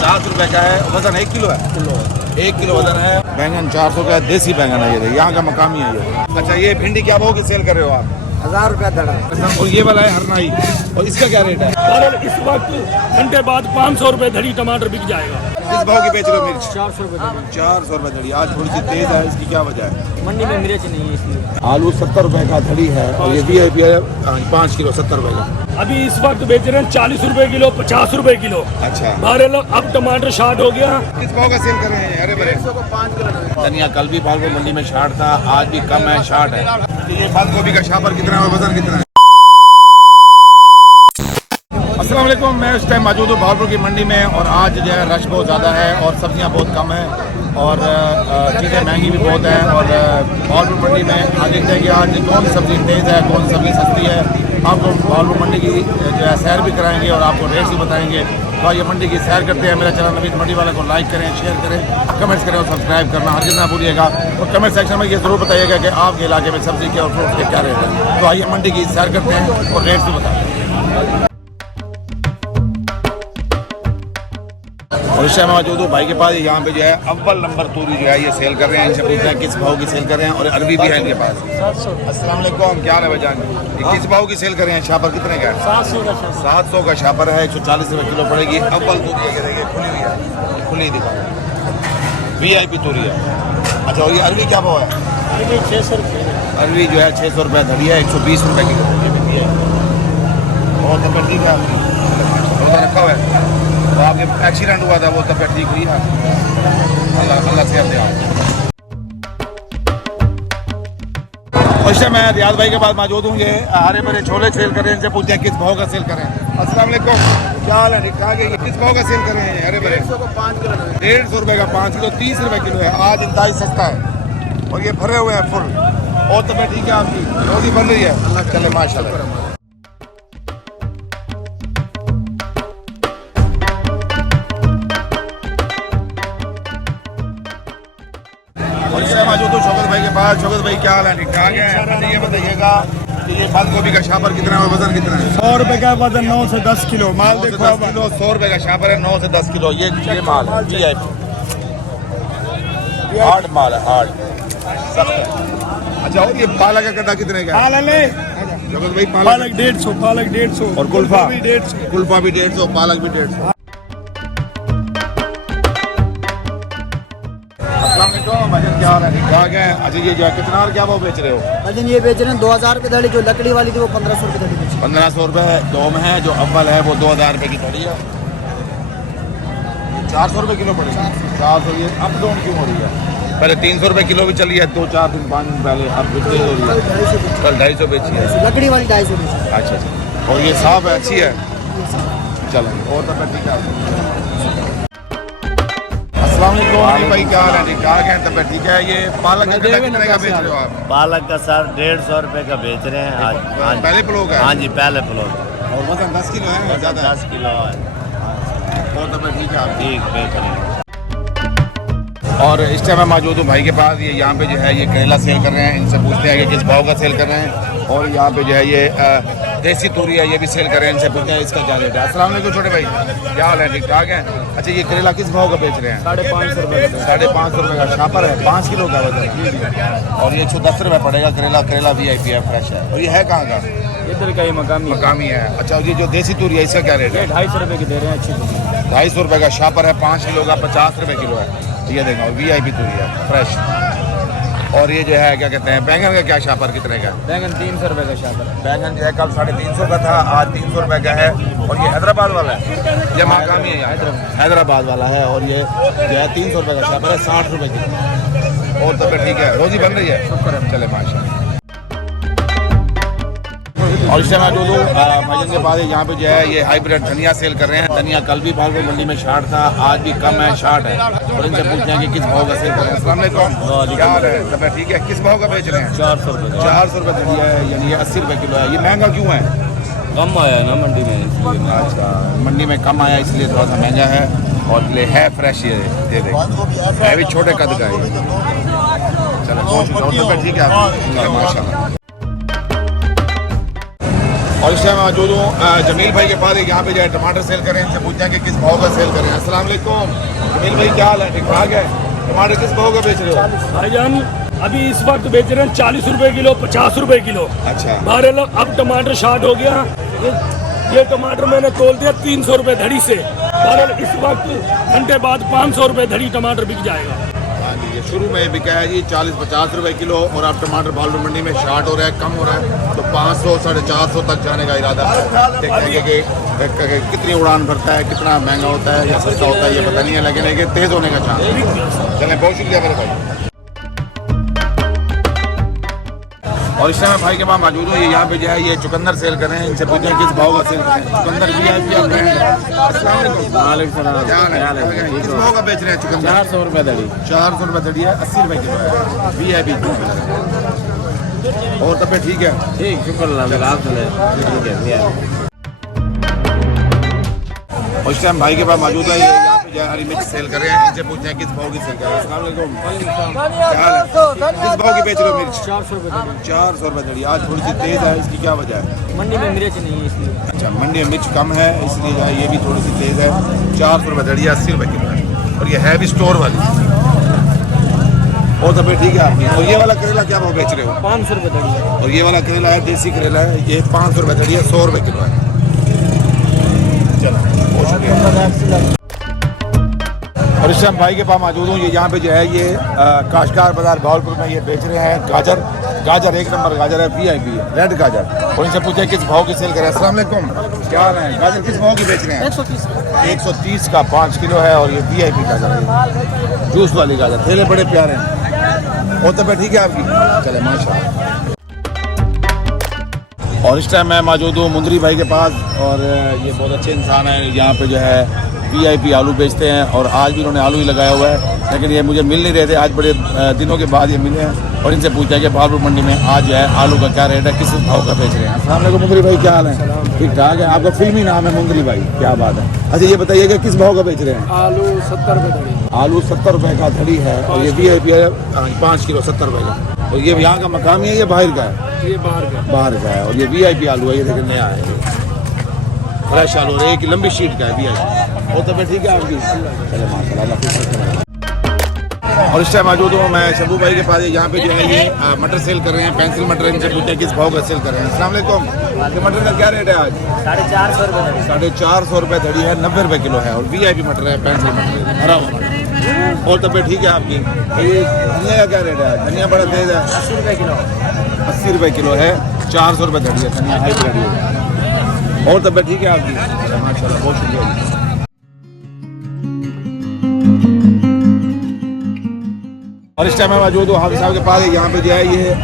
50 रुपए का है। वजन 1 किलो है। 1 किलो वजन है। बैंगन 400 का है, देसी बैंगन है ये, यहाँ का मकामी है ये। अच्छा, ये भिंडी क्या भाव की सेल कर रहे हो आप? 1000 रुपया धड़ा। और ये वाला है हरनाई, और इसका क्या रेट है? इस वक्त घंटे बाद 500 रुपए धड़ी टमाटर बिक जाएगा। किस भाव की बेच रहे हो मिर्च? 400 रुपये। 400 रुपए धड़ी। आज थोड़ी सी तेज है, इसकी क्या वजह है? मंडी में मिर्च नहीं है इसलिए। आलू 70 रुपए का धड़ी है, और ये VIP है 5 किलो 70 रुपए का। अभी इस वक्त बेच रहे हैं 40 रुपए किलो, 50 रुपए किलो। अच्छा, बहरहाल अब टमाटर शार्ट हो गया। किस भाव का सेल कर रहे हैं? अरे बड़े 5 किलो। धनिया कल भी भालपुर मंडी में शार्ट था, आज भी कम है, शार्ट है। ये बंद गोभी का शापर कितना है और वजन कितना है? अस्सलाम वालेकुम, मैं इस टाइम मौजूद हूँ भावलपुर की मंडी में, और आज जो है रश बहुत ज़्यादा है और सब्जियाँ बहुत कम हैं, और चीज़ें महंगी भी बहुत हैं। और भावलपुर मंडी में आज देखते हैं कि आज कौन सी सब्ज़ी तेज़ है, कौन सी सब्ज़ी सस्ती है। आपको भावलपुर मंडी की जो है सैर भी कराएंगे और आपको रेट भी बताएंगे। तो आइए मंडी की सैर करते हैं। मेरा चैनल नवीद मंडी वाले को लाइक करें, शेयर करें, कमेंट्स करें और सब्सक्राइब करना हरगिज़ ना भूलिएगा। और कमेंट सेक्शन में ये ज़रूर बताइएगा कि आपके इलाके में सब्ज़ी के और फ्रूट के क्या रेट है। तो आइए मंडी की सैर करते हैं और रेट भी बताएंगे। और इस टाइम मौजूद हूँ भाई के पास। यहाँ पे जो है अव्वल नंबर तूरी जो है ये सेल कर रहे हैं। इनसे पूछते हैं किस भाव की सेल कर रहे हैं, और अरबी भी है इनके पास। 700। अस्सलाम वालेकुम, क्या हाल है भाईजान? ये किस भाव की सेल कर रहे हैं? शापर कितने का है? 700 का। 700 का शापर है, 140 रुपये किलो पड़ेगी। अव्वल तूरी है, देखिए खुली हुई है, खुली दिखा, VIP तूरी है। अच्छा, और ये अरबी क्या भाव है? अरबी 600 रुपये। अरबी जो है 600 रुपये धड़ी है, 120 रुपये किलो ये है। और तबियत ठीक है आपकी? रोज़ा रखा हुआ है? तो आपके एक्सीडेंट हुआ था, वो तबियत ठीक हुई है? अल्लाह से दे। मैं रियाज भाई के पास मौजूद हूँ। ये हरे भरे छोले सेल कर रहे हैं। इनसे पूछते हैं किस भाव का सेल कर रहे हैं। अस्सलाम वालेकुम, क्या हाल है? ठीक ठाक है। किस भाव का सेल कर रहे हैं? हरे भरे 5 किलो। 150 रुपये का 5 किलो, 30 रुपये किलो है। आज इंतहाई सस्ता है, और ये भरे हुए हैं फुल। और तबियत ठीक है आपकी? रोजी बन रही है? चले माशाल्लाह। मौजूद हूँ शौकत भाई के पास। शौकत भाई, क्या हाल है? ठीक ठाक है। ये बताइएगा कि ये बंद गोभी का शापर कितना है और वजन कितना है? 100 रुपए का वजन, 9 से 10 किलो माल। 9 से 10 किलो, 100 रुपये का शापर है, 9 से 10 किलो। ये माल है, VIP हार्ड माल है, हार्ड सख्त है। अच्छा, और ये पालक का गड्ढा कितने का है? शौकत भाई, पालक 150, पालक 150 और कुल्फा भी 150। कुल्फा भी 150, पालक भी 150। क्या हाल है? ठीक ठाक है। अच्छा, ये जो है कितना और क्या भाव बेच रहे हो? वजन ये बेच रहे हैं 2000 रुपये धड़ी। जो लकड़ी वाली थी वो 1500 रुपये धड़ी बेची। 1500 रुपये दो में है। जो अव्वल है वो 2000 रुपये की धड़ी है। 400 रुपये किलो पड़ेगा। 400। ये अप डाउन क्यों हो रही है? पहले 300 रुपये किलो भी चली है 2-4 दिन 5 दिन पहले, अब कितनी हो रही है? कल 250 बेची है। लकड़ी वाली 250 बेची। अच्छा। और ये साफ है, अच्छी है। चलो, और तो ठीक है। अस्सलाम वालेकुम भाई, क्या हाल है? ठीक ठाक है, तबियत ठीक है। ये पालक का गड्ढा कितने का बेच रहे हो आप? पालक का सर 150 रुपये का बेच रहे हैं आज। हाँ जी, पहले प्लोग है? हाँ जी, पहले प्लॉट। और वजन 10 किलो है? ज़्यादा 10 किलो है। और तबियत ठीक है आपकी? ठीक, बेहतरीन। और इस टाइम मैं मौजूद हूँ भाई के पास। ये यहाँ पे जो है ये करेला सेल कर रहे हैं। इनसे पूछते हैं कि किस भाव का सेल कर रहे हैं। और यहाँ पे जो है ये देसी तूरी है, ये भी सेल कर रहे हैं। इनसे पूछते हैं इसका क्या रेट है। अस्सलाम वालेकुम छोटे भाई, क्या हाल है? ठीक ठाक है। अच्छा, ये करेला किस भाव का बेच रहे हैं? 550 रुपये। 550 रुपये का शापर है, 5 किलो का वजन, और ये 110 रुपये पड़ेगा। करेला VIP है, फ्रेश है। और ये है कहाँ का? इधर का ही मकामी है। अच्छा, ये जो देसी तूरी है इसका क्या रेट है? 250 रुपये की दे रहे हैं। अच्छी तूरी 250 रुपये का शापर है, 5 किलो का 50 रुपये किलो है। ये देखो, VIP तूरी है, फ्रेश। और ये जो है क्या कहते हैं, बैंगन का क्या शापर कितने का? बैंगन 300 रुपये का शापर। बैंगन जो है कल 350 का था, आज 300 रुपये का है। और ये हैदराबाद वाला है, ये मकामी है, हैदराबाद वाला है। और ये जो है 300 रुपये का शापर है, 60 रुपये की। और तबियत ठीक है? रोजी बन रही है? शुक्र है, चले माशाल्लाह। और इस टाइम मैं जो भाईजन के पास यहाँ पे जो है ये हाइब्रिड धनिया सेल कर रहे हैं। धनिया कल भी भालपुर मंडी में शार्ट था, आज भी कम है, शार्ट है। और इनसे पूछते हैं कि किस भाव का सेल कर रहे हैं। अस्सलाम वालेकुम, क्या हाल है? तबियत ठीक है? किस भाव का बेच रहे हैं? 400 रुपये। 400 रुपये धनिया है, यानी ये 80 रुपये किलो है। ये महंगा क्यों है? कम आया ना मंडी में। अच्छा, मंडी में कम आया इसलिए थोड़ा सा महंगा है। और ये है फ्रेश, ये देखो, है भी छोटे कद का है। चलो, तबियत ठीक है आपकी? माशाल्लाह। और इस टाइम मौजूद हूँ जमील भाई के पास। यहाँ पे जो है टमाटर सेल करें, इनसे पूछते हैं कि किस भाव का सेल करें। अस्सलाम वालेकुम जमील भाई, क्या हाल है? ठीक ठाक है। टमाटर किस भाव का बेच रहे हो? भाईजान अभी इस वक्त बेच रहे हैं 40 रुपए किलो, 50 रुपए किलो। अच्छा, बहरहाल अब टमाटर शार्ट हो गया। ये टमाटर मैंने तोल दिया 300 रुपए धड़ी से। बहरहाल इस वक्त घंटे बाद 500 रुपए धड़ी टमाटर बिक जाएगा। हाँ जी, ये शुरू में बिका है जी 40-50 रुपए किलो, और अब टमाटर भावलपुर मंडी में शार्ट हो रहा है, कम हो रहा है, तो 500 450 तक जाने का इरादा है। देखते हैं कि कितनी उड़ान भरता है, कितना महंगा होता है या सस्ता होता है, ये पता नहीं है, लेकिन ये तेज़ होने का चांस है। चलें, बहुत शुक्रिया मेरे भाई। और इस समय भाई के पास मौजूद हूँ, ये यहाँ पे जो है ये चुकंदर सेल कर रहे हैं। इनसे पूछते हैं किस भाव का सेल करें। चुकंदर VIP ब्रांड है। अस्सलाम वालेकुम। क्या हाल है? किस भाव का बेच रहे हैं चुकंदर? 400 रुपए धड़ी। 400 रुपये धड़ी है, 80 रुपये किलो है। VIP और तबियत ठीक है? ठीक, शुक्र अल्लाह ठीक है। और इस टाइम भाई के पास मौजूद है, ये यहाँ पे जो है हरी मिर्च सेल कर रहे हैं। इनसे पूछते हैं किस भाव की सेल कर रहे हैं। अस्सलाम वालेकुम। क्या हाल है? किस भाव की बेच रहे हो मिर्च? 400 रुपये 400 रुपये धड़ी। आज थोड़ी सी तेज़ है, इसकी क्या वजह है? मंडी में मिर्च नहीं है इसलिए। अच्छा, मंडी में मिर्च कम है इसलिए जो है ये भी थोड़ी सी तेज़ है। 400 रुपये धड़ी, 80 रुपये किलो है, और ये है भी स्टोर वाली। और तबियत ठीक है आपकी? और ये वाला करेला क्या भाव बेच रहे हो? 500 रुपये धड़ी। और ये वाला करेला है, देसी करेला है, ये 500 रुपये धड़ी है, 100 रुपये किलो है। चलो, बहुत शुक्रिया। और इस टाइम भाई के पास मौजूद हूँ, ये यहाँ पे जो है ये काश्तकार बाजार भावलपुर में ये बेच रहे हैं गाजर 1 नंबर गाजर है, VIP है, रेड गाजर। और इनसे पूछे किस भाव की सेल करें। अस्सलाम वालेकुम, क्या हाल है? गाजर किस भाव की बेच रहे हैं? 130 का 5 किलो है, और ये VIP गाजर है, जूस वाली गाजर। ठेले बड़े प्यारे हैं। और तबियत ठीक है आपकी? चले, माशाल्लाह। और इस टाइम मैं मौजूद हूँ मुंदरी भाई के पास, और ये बहुत अच्छे इंसान हैं। यहाँ पे जो है VIP आलू बेचते हैं, और आज भी इन्होंने आलू ही लगाया हुआ है, लेकिन ये मुझे मिल नहीं रहे थे। आज बड़े दिनों के बाद ये मिले हैं, और इनसे पूछा है कि भावलपुर मंडी में आज जो है आलू का क्या रेट है, किस भाव का बेच रहे हैं। अस्सलाम वालेकुम मुंदरी भाई, क्या हाल है? ठीक ठाक है। आपका फिल्मी नाम है मुंदरी भाई, क्या बात है। अच्छा, ये बताइएगा किस भाव का बेच रहे हैं? आलू 70 रुपये धड़ी। आलू 70 रुपये का धड़ी है, और ये VIP है 5 किलो 70 रुपये का। और ये यहाँ का मकामी है या बाहर का है? ये बाहर का है, और ये VIP आलू है, ये देखिए नया है, फ्रेश आलू, और एक लंबी शीट का है VIP। और तबियत ठीक है आपकी? चले, माशाल्लाह। और इस टाइम मौजूद हूँ मैं शबू भाई के पास। यहाँ पे जो है ये मटर सेल कर रहे हैं, पेंसिल मटर। इनसे पूछते हैं किस भाव का सेल कर रहे हैं। अस्सलाम वालेकुम, टमाटर का क्या रेट है आज? 450 रुपये। 450 रुपये धड़ी है, 90 रुपये किलो है, और VIP मटर है, पेंसिल मटर हरा हुआ। और तबियत ठीक है आपकी? ये धनिया का क्या रेट है आज? धनिया बड़ा तेज है, 80 रुपये किलो। 80 रुपये किलो है, 400 रुपये धड़ी है धनिया, हाई धड़ी है। और तबियत ठीक है आपकी? माशाल्लाह, बहुत शुक्रिया। और इस टाइम मैं मौजूद हूँ हाफिज साहब के पास। यहाँ पे जो है ये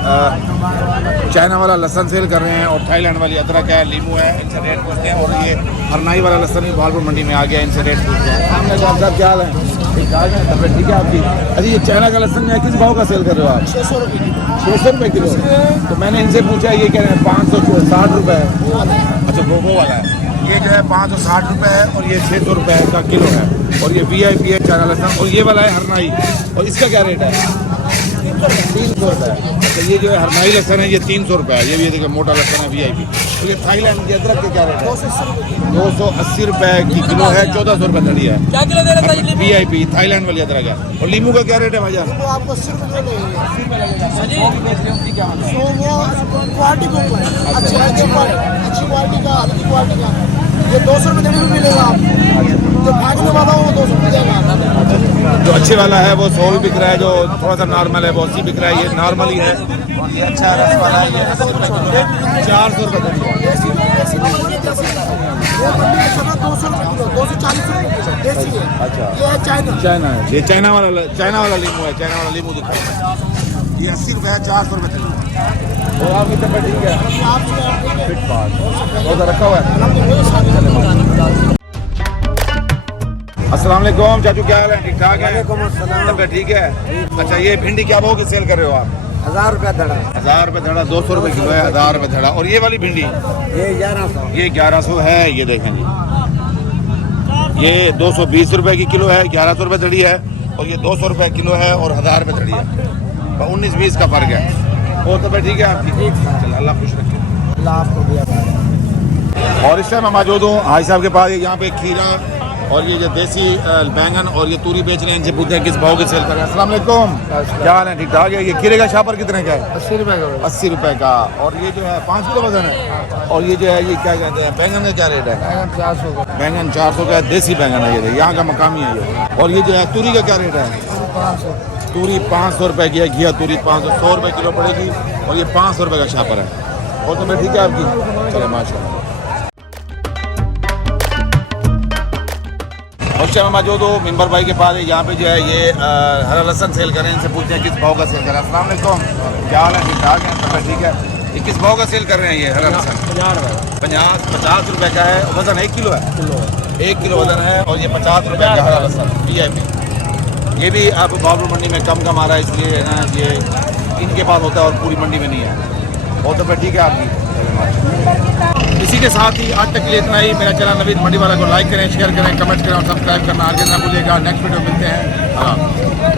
चाइना वाला लहसन सेल कर रहे हैं, और थाईलैंड वाली अदरक है, लीमू है। इनसे रेट पूछते हैं। और ये हरनाई वाला लहसन भी भावलपुर मंडी में आ गया, इनसे रेट पूछते हैं। सामने साहब क्या हाल है? ठीक ठाक है, तबियत ठीक है आपकी? अच्छा, ये चाइना का लहसन है, किस भाव का सेल कर रहे हो आप? 600 रुपये किलो। 600 रुपये किलो। तो मैंने इनसे पूछा, ये कह रहे हैं 560 रुपये। अच्छा, वो वाला है। ये जो है 560 रुपये है, और ये 600 रुपये का किलो है, और ये VIP है चाइना लहसन। और ये वाला है हरनाई, और इसका क्या रेट है? 300 रुपये। अच्छा, ये जो है हरनाई लहसन है, ये 300 रुपये है। ये भी देखिए मोटा लहसन है, VIP। तो ये थाईलैंड की अदरक के क्या रेट है? 280 रुपये की किलो है, 1400 रुपये धड़ी है, VIP थाईलैंड वाली अदरक है। और लीमू का क्या रेट है भाईजान? आपको 80 रुपये क्वालिटी के ऊपर है, अच्छी क्वालिटी का, हल्की क्वालिटी का। ये 200 रुपये धड़ी में मिलेगा आपको। जो भागने वाला हो वो 200 रुपये जाएगा। जो अच्छे वाला है वो 100 बिक रहा है, जो थोड़ा सा नॉर्मल है वो 80 बिक रहा है। ये नॉर्मल ही है, और ये अच्छा रस वाला है, ये 80 रुपये किलो है, 400 रुपये धड़ी है। 200 रुपये किलो, 240 रुपये किलो देसी है। अच्छा, ये है चाइना है। ये चाइना वाला लीमू है, चाइना वाला लीमू दिखाई। ये 80 रुपये है, 400 रुपये धड़ी है। और आपकी तबियत ठीक है? फिट फाट बहुत रखा हुआ है। अस्सलाम वालेकुम चाचू, क्या हाल है? ठीक ठाक है, तबियत ठीक है? अच्छा, ये भिंडी क्या भाव की सेल कर रहे हो आप? 1000 रुपये धड़ा। 1000 रुपये धड़ा, 200 रुपये किलो है, 1000 रुपये धड़ा। और ये वाली भिंडी? ये 1100। ये 1100 है, ये देखें जी, ये 220 रुपये की किलो है, 1100 रुपये धड़ी है। और ये 200 रुपये किलो है, और 1000 रुपये धड़ी है। 19-20 का फर्क है। और तबियत ठीक है आपकी? चलो, अल्लाह खुश रखे। अल्लाह आपको दिया। और इस टाइम मैं मौजूद हूँ हाई साहब के पास। यहाँ पे खीरा और ये जो देसी बैंगन और ये तूरी बेच रहे हैं, इनसे पूछते हैं किस भाव के सेल कर रहे हैं। अस्सलाम वालेकुम, क्या हाल है? ठीक ठाक है। ये खीरे का शापर कितने का है? 80 रुपए का 80 रुपए का। और ये जो है 5 किलो वजन है। और ये जो है ये क्या कहते हैं, बैंगन का क्या रेट है? 400 का बैंगन 400 का है, देसी बैंगन है ये, यहाँ का मकामी है ये। और ये जो है तूरी का क्या रेट है? 500 तूरी 500 रुपए की है, घिया तूरी 500, 100 रुपए किलो पड़ेगी। और ये 500 रुपए का शापर है। और तो मैं ठीक है आपकी, चलो माशाल्लाह। और मैं मौजूद हूँ मिंबर भाई के पास। यहाँ पे जो है ये हरा लहसन सेल करें, इनसे पूछते हैं किस भाव का सेल करें। अस्सलाम वालेकुम, क्या हाल है? ठीक ठाक है, सब ठीक है। ये किस भाव का सेल कर रहे हैं ये हरा लहसन? 50 रुपए का है। वजन 1 किलो है? 1 किलो वजन है। और ये 50 रुपए का हरा लहसन VIP। ये भी अब बाबू मंडी में कम आ रहा है, इसलिए ना ये इनके पास होता है और पूरी मंडी में नहीं है। और तो फिर ठीक है आपकी। इसी के साथ ही आज तक के लिए इतना ही। मेरा चैनल नवीद मंडी वाला को लाइक करें, शेयर करें, कमेंट करें और सब्सक्राइब करना आगे ना भूलिएगा। नेक्स्ट वीडियो मिलते हैं।